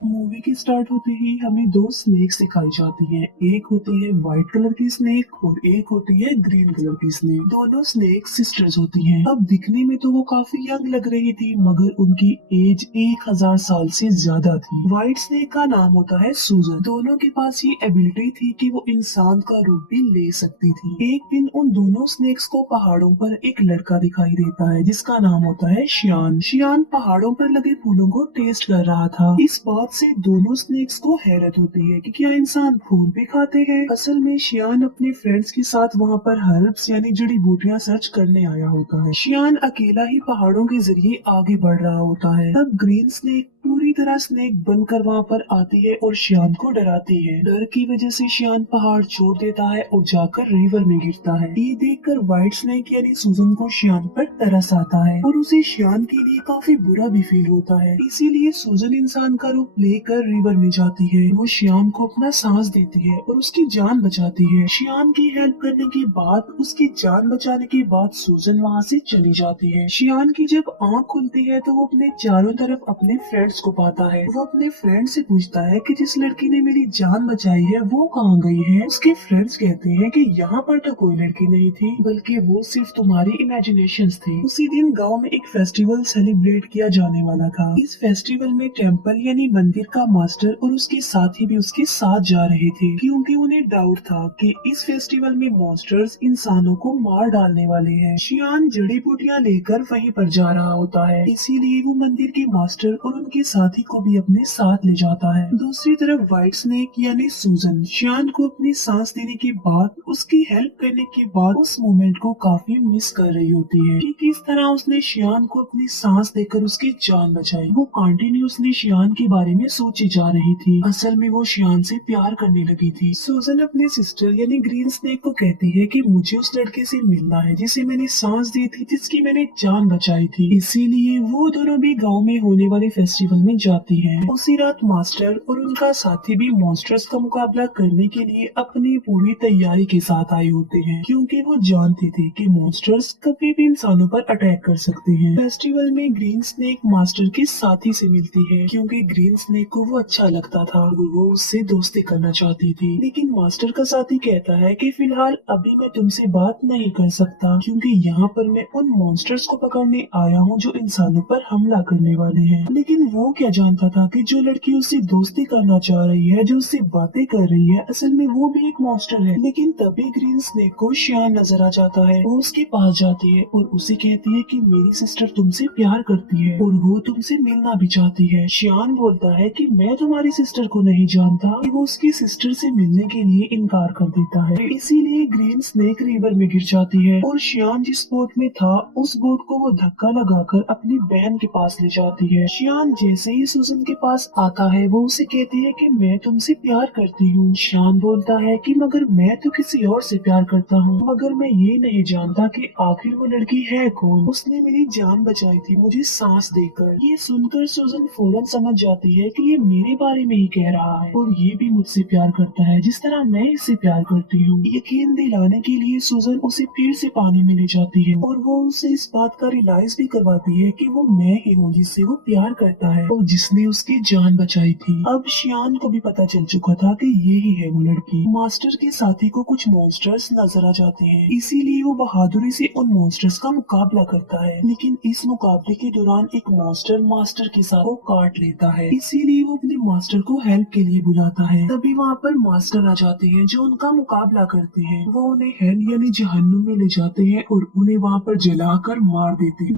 Movie की start होते ही हमें दो स्नेक्स दिखाई जाती हैं। एक होती है व्हाइट कलर की स्नेक और एक होती है ग्रीन कलर की स्नेक। दोनों स्नेक सिस्टर्स होती हैं। अब दिखने में तो वो काफी यंग लग रही थी, मगर उनकी एज 1000 साल से ज्यादा थी। व्हाइट स्नेक का नाम होता है सूजन। दोनों के पास ये एबिलिटी थी कि वो इंसान का रूप भी ले सकती थी। एक दिन उन दोनों स्नेक्स को पहाड़ों पर एक लड़का दिखाई देता है जिसका नाम होता है शियान। शियान पहाड़ों पर लगे फूलों को टेस्ट कर रहा था। इस बात से दोनों स्नेक्स को हैरत होती है कि क्या इंसान फूल भी खाते हैं। असल में शियान अपने फ्रेंड्स के साथ वहाँ पर हर्ब्स यानी जड़ी बूटियाँ सर्च करने आया होता है। शियान अकेला ही पहाड़ों के जरिए आगे बढ़ रहा होता है। तब ग्रीन स्नेक पूरी तरह स्नेक बनकर वहाँ पर आती है और शियान को डराती है। डर की वजह से शियान पहाड़ छोड़ देता है और जाकर रिवर में गिरता है। ये देखकर व्हाइट स्नेक यानी सूजन को शियान पर तरस आता है और उसे शियान के लिए काफी बुरा भी फील होता है। इसीलिए सूजन इंसान का रूप लेकर रिवर में जाती है। वो शियान को अपना सांस देती है और उसकी जान बचाती है। शियान की हेल्प करने के बाद, उसकी जान बचाने के बाद सूजन वहाँ से चली जाती है। शियान की जब आँख खुलती है तो वो अपने चारों तरफ अपने फ्रेंड्स को पाता है। वो अपने फ्रेंड से पूछता है कि जिस लड़की ने मेरी जान बचाई है वो कहाँ गई है। उसके फ्रेंड्स कहते हैं कि यहाँ पर तो कोई लड़की नहीं थी, बल्कि वो सिर्फ तुम्हारी इमेजिनेशंस थी। उसी दिन गांव में एक फेस्टिवल सेलिब्रेट किया जाने वाला था। इस फेस्टिवल में टेम्पल यानी मंदिर का मास्टर और उसके साथी भी उसके साथ जा रहे थे, क्योंकि उन्हें डाउट था कि इस फेस्टिवल में मॉन्स्टर्स इंसानों को मार डालने वाले हैं। शियान जड़ी बूटियां लेकर वहीं पर जा रहा होता है, इसीलिए वो मंदिर के मास्टर और उनके साथी को भी अपने साथ ले जाता है। दूसरी तरफ व्हाइट स्नेक यानी सूजन शियान को अपनी सांस देने के बाद, उसकी हेल्प करने के बाद उस मोमेंट को काफी मिस कर रही होती है कि किस तरह उसने शियान को अपनी सांस देकर उसकी जान बचाई। वो कंटिन्यूअसली शियान के बारे में सोची जा रही थी। असल में वो शियान से प्यार करने लगी थी। सूजन अपने सिस्टर यानी ग्रीन स्नेक को कहती है कि मुझे उस लड़के से मिलना है जिसे मैंने सांस दी थी, जिसकी मैंने जान बचाई थी। इसीलिए वो दोनों भी गांव में होने वाले फेस्टिवल में जाती हैं। उसी रात मास्टर और उनका साथी भी मॉन्स्टर्स का मुकाबला करने के लिए अपनी पूरी तैयारी के साथ आए होते हैं, क्योंकि वो जानते थे कि मॉन्स्टर्स कभी भी इंसानों पर अटैक कर सकते हैं। फेस्टिवल में ग्रीन स्नेक मास्टर के साथी से मिलती है, क्योंकि ग्रीन स्नेक को वो अच्छा लगता था और वो उससे दोस्ती करना चाहती थी। लेकिन मास्टर का साथी कहता है कि फिलहाल अभी मैं तुमसे बात नहीं कर सकता, क्योंकि यहाँ पर मैं उन मॉन्स्टर्स को पकड़ने आया हूँ जो इंसानों पर हमला करने वाले हैं। लेकिन वो क्या जानता था कि जो लड़की उससे दोस्ती करना चाह रही है, जो उससे बातें कर रही है, असल में वो भी एक मॉन्स्टर है। लेकिन तभी ग्रीन स्नेक को शियान नजर आ जाता है। वो उसके पास जाती है और उसे कहती है कि मेरी सिस्टर तुमसे प्यार करती है और वो तुमसे मिलना भी चाहती है। शियान बोलता है कि मैं तुम्हारी सिस्टर को नहीं जानता। वो उसकी सिस्टर से मिलने के लिए इनकार कर देता है। इसीलिए ग्रीन स्नेक रिवर में गिर जाती है और शियान जिस बोट में था उस बोट को वो धक्का लगाकर अपनी बहन के पास ले जाती है। शियान जैसे ही सूजन के पास आता है वो उसे कहती है कि मैं तुमसे प्यार करती हूँ। शियान बोलता है कि मगर मैं तो किसी और से प्यार करता हूँ, मगर मैं ये नहीं जानता कि आखिर वो लड़की है कौन। उसने मेरी जान बचाई थी मुझे सांस देकर। ये सुनकर सूजन फौरन समझ जाती है कि ये मेरे बारे में ही कह रहा है और ये भी मुझसे प्यार करता है जिस तरह मैं इससे प्यार करती हूँ। यकीन दिलाने के लिए सूजन उसे फिर से पानी में ले जाती है और वो उसे इस बात का रियलाइज भी करवाती है कि वो मैं ही हूँ जिससे वो प्यार करता है और जिसने उसकी जान बचाई थी। अब शियान को भी पता चल चुका था कि ये ही है वो लड़की। मास्टर के साथी को कुछ मॉन्स्टर्स नजर आ जाते हैं, इसीलिए वो बहादुरी से उन मॉन्स्टर्स का मुकाबला करता है। लेकिन इस मुकाबले के दौरान एक मॉन्स्टर मास्टर के साथ को काट लेता है, इसीलिए वो अपने मास्टर को हेल्प के लिए बुलाता है। तभी वहाँ पर मास्टर आ जाते हैं जो उनका मुकाबला करते हैं। वो उन्हें हेल यानी जहन्नुम में ले जाते हैं और उन्हें वहाँ पर जलाकर मार देते हैं।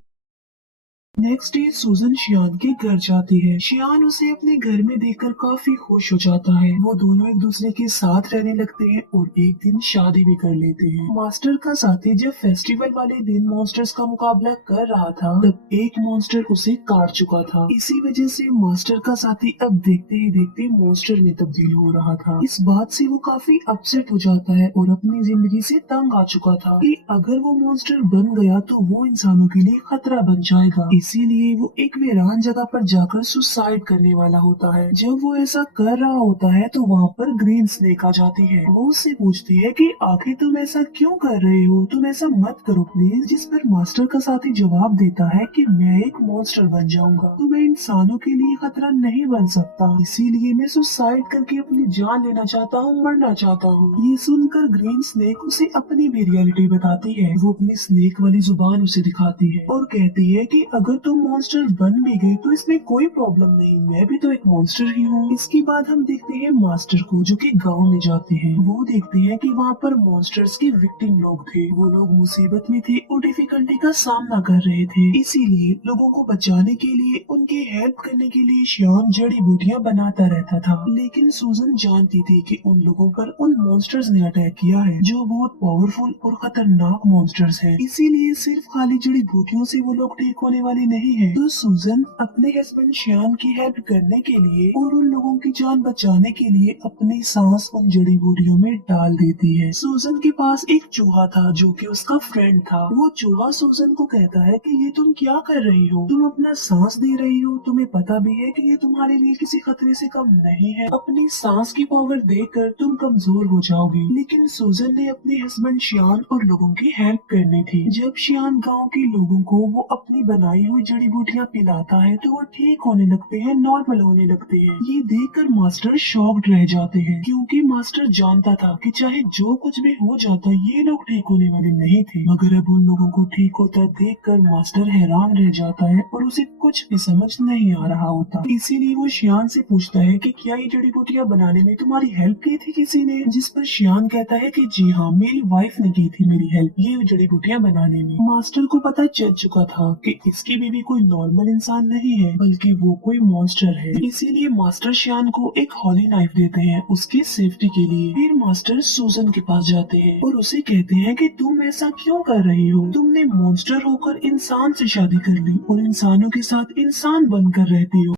नेक्स्ट डे सूजन शियान के घर जाती है। शियान उसे अपने घर में देखकर काफी खुश हो जाता है। वो दोनों एक दूसरे के साथ रहने लगते हैं और एक दिन शादी भी कर लेते हैं। मास्टर का साथी जब फेस्टिवल वाले दिन मॉन्स्टर्स का मुकाबला कर रहा था तब एक मॉन्स्टर उसे काट चुका था। इसी वजह से मास्टर का साथी अब देखते ही देखते मॉन्स्टर में तब्दील हो रहा था। इस बात से वो काफी अपसेट हो जाता है और अपनी जिंदगी से तंग आ चुका था कि अगर वो मॉन्स्टर बन गया तो वो इंसानों के लिए खतरा बन जाएगा। इसीलिए वो एक वीरान जगह पर जाकर सुसाइड करने वाला होता है। जब वो ऐसा कर रहा होता है तो वहाँ पर ग्रीन स्नेक आ जाती है। वो उससे पूछती है कि आखिर तुम ऐसा क्यों कर रहे हो, तुम ऐसा मत करो प्लीज। जिस पर मास्टर का साथी जवाब देता है कि मैं एक मॉन्स्टर बन जाऊंगा तो मैं इंसानों के लिए खतरा नहीं बन सकता, इसीलिए मैं सुसाइड करके अपनी जान लेना चाहता हूँ, मरना चाहता हूँ। ये सुनकर ग्रीन स्नेक उसे अपनी भी रियलिटी बताती है। वो अपनी स्नेक वाली जुबान उसे दिखाती है और कहती है कि अगर तुम मॉन्स्टर बन भी गए तो इसमें कोई प्रॉब्लम नहीं, मैं भी तो एक मॉन्स्टर ही हूँ। इसके बाद हम देखते हैं मास्टर को जो कि गांव में जाते हैं। वो देखते हैं कि वहाँ पर मॉन्स्टर्स के विक्टिम लोग थे। वो लोग मुसीबत में थे और डिफिकल्टी का सामना कर रहे थे, इसीलिए लोगों को बचाने के लिए, उनकी हेल्प करने के लिए श्याम जड़ी बूटियाँ बनाता रहता था। लेकिन सूजन जानती थी कि उन लोगों पर उन मॉन्स्टर्स ने अटैक किया है जो बहुत पावरफुल और खतरनाक मॉन्स्टर्स हैं। इसीलिए सिर्फ खाली जड़ी बूटियों से वो लोग ठीक होने वाले नहीं है। तो सूजन अपने हस्बैंड श्याम की हेल्प करने के लिए और उन लोगों की जान बचाने के लिए अपनी सांस उन जड़ी बूटियों में डाल देती है। सूजन के पास एक चूहा था जो कि उसका फ्रेंड था। वो चूहा सूजन को कहता है कि ये तुम क्या कर रही हो, तुम अपना सांस दे रही हो, तुम्हें पता भी है कि ये तुम्हारे लिए किसी खतरे से कम नहीं है, अपनी सांस की पावर देकर तुम कमजोर हो जाओगी। लेकिन सूजन ने अपने हस्बैंड श्यान और लोगों की हेल्प करनी थी। जब श्यान गाँव के लोगों को वो अपनी बनाई हुई जड़ी बूटियाँ पिलाता है तो वो ठीक होने लगते हैं, नॉर्मल होने लगते हैं। ये देखकर मास्टर शॉक्ड रह जाते हैं क्योंकि मास्टर जानता था कि चाहे जो कुछ भी हो जाता ये लोग ठीक होने वाले नहीं थे। मगर अब उन लोगों को ठीक होता देखकर मास्टर हैरान रह जाता है और उसे कुछ भी समझ नहीं आ रहा होता। इसीलिए वो श्यान से पूछता है कि क्या ये जड़ी बूटियाँ बनाने में तुम्हारी हेल्प की थी किसी ने। जिस पर श्यान कहता है कि जी हाँ, मेरी वाइफ ने की थी मेरी हेल्प ये जड़ी बूटियाँ बनाने में। मास्टर को पता चल चुका था कि इसकी बीवी कोई नॉर्मल इंसान नहीं है बल्कि वो कोई मॉन्स्टर है। इसीलिए मास्टर श्यान को एक हॉली नाइफ देते हैं उसकी सेफ्टी के लिए। फिर मास्टर सूजन के पास जाते हैं और उसे कहते हैं कि तुम ऐसा क्यों कर रही हो, तुमने मॉन्स्टर होकर इंसान से शादी कर ली और इंसानों के साथ इंसान बनकर रहती हो।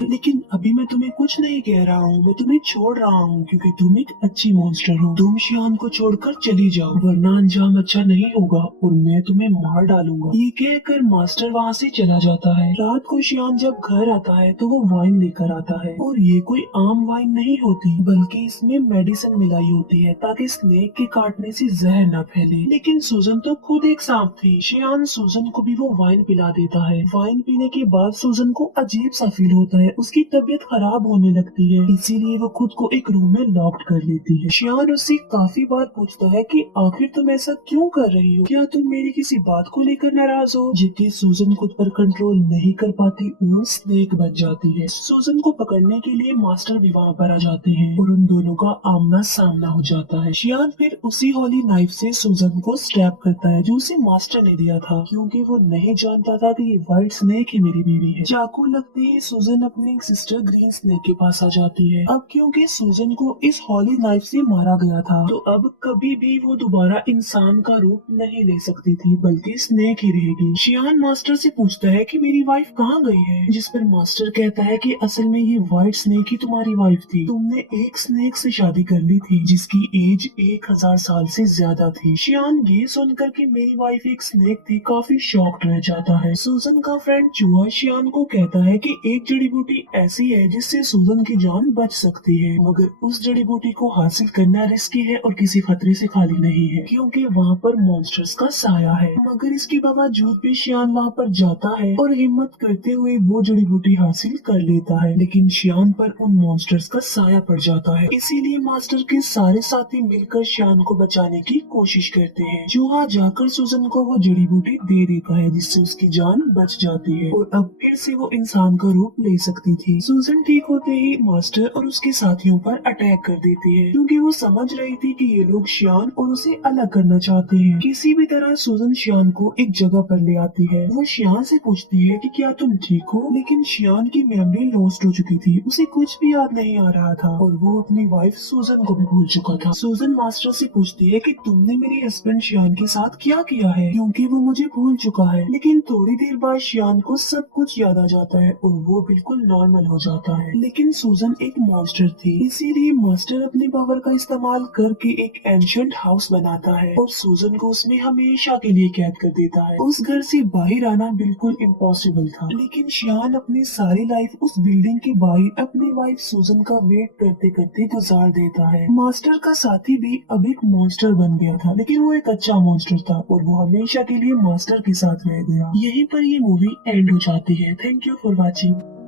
लेकिन अभी मैं तुम्हें कुछ नहीं कह रहा हूँ, मैं तुम्हें छोड़ रहा हूँ क्योंकि तुम एक अच्छी मॉन्स्टर हो। तुम श्यान को छोड़कर चली जाओ वरना अंजाम अच्छा नहीं होगा और मैं तुम्हें मार डालूंगा। ये कहकर मास्टर वहाँ से चला जाता है। रात को श्यान जब घर आता है तो वो वाइन लेकर आता है और ये कोई आम वाइन नहीं होती बल्कि इसमें मेडिसिन मिलाई होती है ताकि स्नेक के काटने से जहर न फैले। लेकिन सूजन तो खुद एक सांप थी। श्यान सूजन को भी वो वाइन पिला देता है। वाइन पीने के बाद सूजन को अजीब सा फील होता है, उसकी तबीयत खराब होने लगती है, इसीलिए वो खुद को एक रूम में लॉक्ड कर लेती है। श्यान उससे काफी बार पूछता है कि आखिर तुम ऐसा क्यों कर रही हो, क्या तुम मेरी किसी बात को लेकर नाराज हो। जितनी सूजन खुद पर कंट्रोल नहीं कर पाती वो स्नेक बन जाती है। सूजन को पकड़ने के लिए मास्टर भी वहाँ पर आ जाते हैं और उन दोनों का आमना सामना हो जाता है। श्यान फिर उसी हॉली नाइफ से सूजन को स्टैब करता है जो उसे मास्टर ने दिया था क्योंकि वो नहीं जानता था कि ये व्हाइट स्नेक ही मेरी बीवी है। चाकू लगते ही सूजन अपने सिस्टर ग्रीन स्नेक के पास आ जाती है। अब क्योंकि सूजन को इस हॉली नाइफ से मारा गया था तो अब कभी भी वो दोबारा इंसान का रूप नहीं ले सकती थी बल्कि स्नेक ही रहेगी। श्यान मास्टर से पूछता है कि मेरी वाइफ कहाँ गई है, जिस पर मास्टर कहता है कि असल में ये व्हाइट स्नेक ही तुम्हारी वाइफ थी, तुमने एक स्नेक से शादी कर ली थी जिसकी एज 1000 साल से ज्यादा थी। श्यान ये सुनकर कि मेरी वाइफ एक स्नेक थी काफी शॉक्ड रह जाता है। सूजन का फ्रेंड चूहा श्यान को कहता है कि एक जड़ी बूटी ऐसी है जिससे सूजन की जान बच सकती है मगर उस जड़ी बूटी को हासिल करना रिस्की है और किसी खतरे से खाली नहीं है क्योंकि वहाँ पर मॉन्स्टर्स का साया है। मगर इसके बावजूद भी श्यान वहाँ पर जाता है और हिम्मत करते हुए वो जड़ी बूटी हासिल कर लेता है लेकिन श्यान पर उन मॉन्स्टर्स का साया पड़ जाता है। इसीलिए मास्टर के सारे साथी मिलकर श्यान को बचाने की कोशिश करते हैं। चूहा जाकर सूजन को वो जड़ी बूटी दे देता है जिससे उसकी जान बच जाती है और अब फिर से वो इंसान का रूप ले सकती थी। सूजन ठीक होते ही मास्टर और उसके साथियों पर अटैक कर देती है क्योंकि वो समझ रही थी कि ये लोग श्यान और उसे अलग करना चाहते हैं। किसी भी तरह सूजन श्यान को एक जगह पर ले आती है। वो श्यान से पूछती है कि क्या तुम ठीक हो, लेकिन श्यान की मेमोरी लॉस्ट हो चुकी थी, उसे कुछ भी याद नहीं आ रहा था और वो अपनी वाइफ सूजन को भी भूल चुका था। सूजन मास्टर से पूछती है कि तुमने मेरे हस्बैंड श्यान के साथ क्या किया है क्योंकि वो मुझे भूल चुका है। लेकिन थोड़ी देर बाद श्यान को सब कुछ याद आ जाता है और वो बिल्कुल बिल्कुल नॉर्मल हो जाता है। लेकिन सूजन एक मॉन्स्टर थी, इसीलिए मास्टर अपनी पावर का इस्तेमाल करके एक एंशिएंट हाउस बनाता है और सूजन को उसमें हमेशा के लिए कैद कर देता है। उस घर से बाहर आना बिल्कुल इम्पॉसिबल था, लेकिन शियान अपनी सारी लाइफ उस बिल्डिंग के बाहर अपनी वाइफ सूजन का वेट करते करते गुजार देता है। मास्टर का साथी भी अब एक मॉन्स्टर बन गया था, लेकिन वो एक अच्छा मॉन्स्टर था और वो हमेशा के लिए मास्टर के साथ रह गया। यहीं पर ये मूवी एंड हो जाती है। Thank you for watching.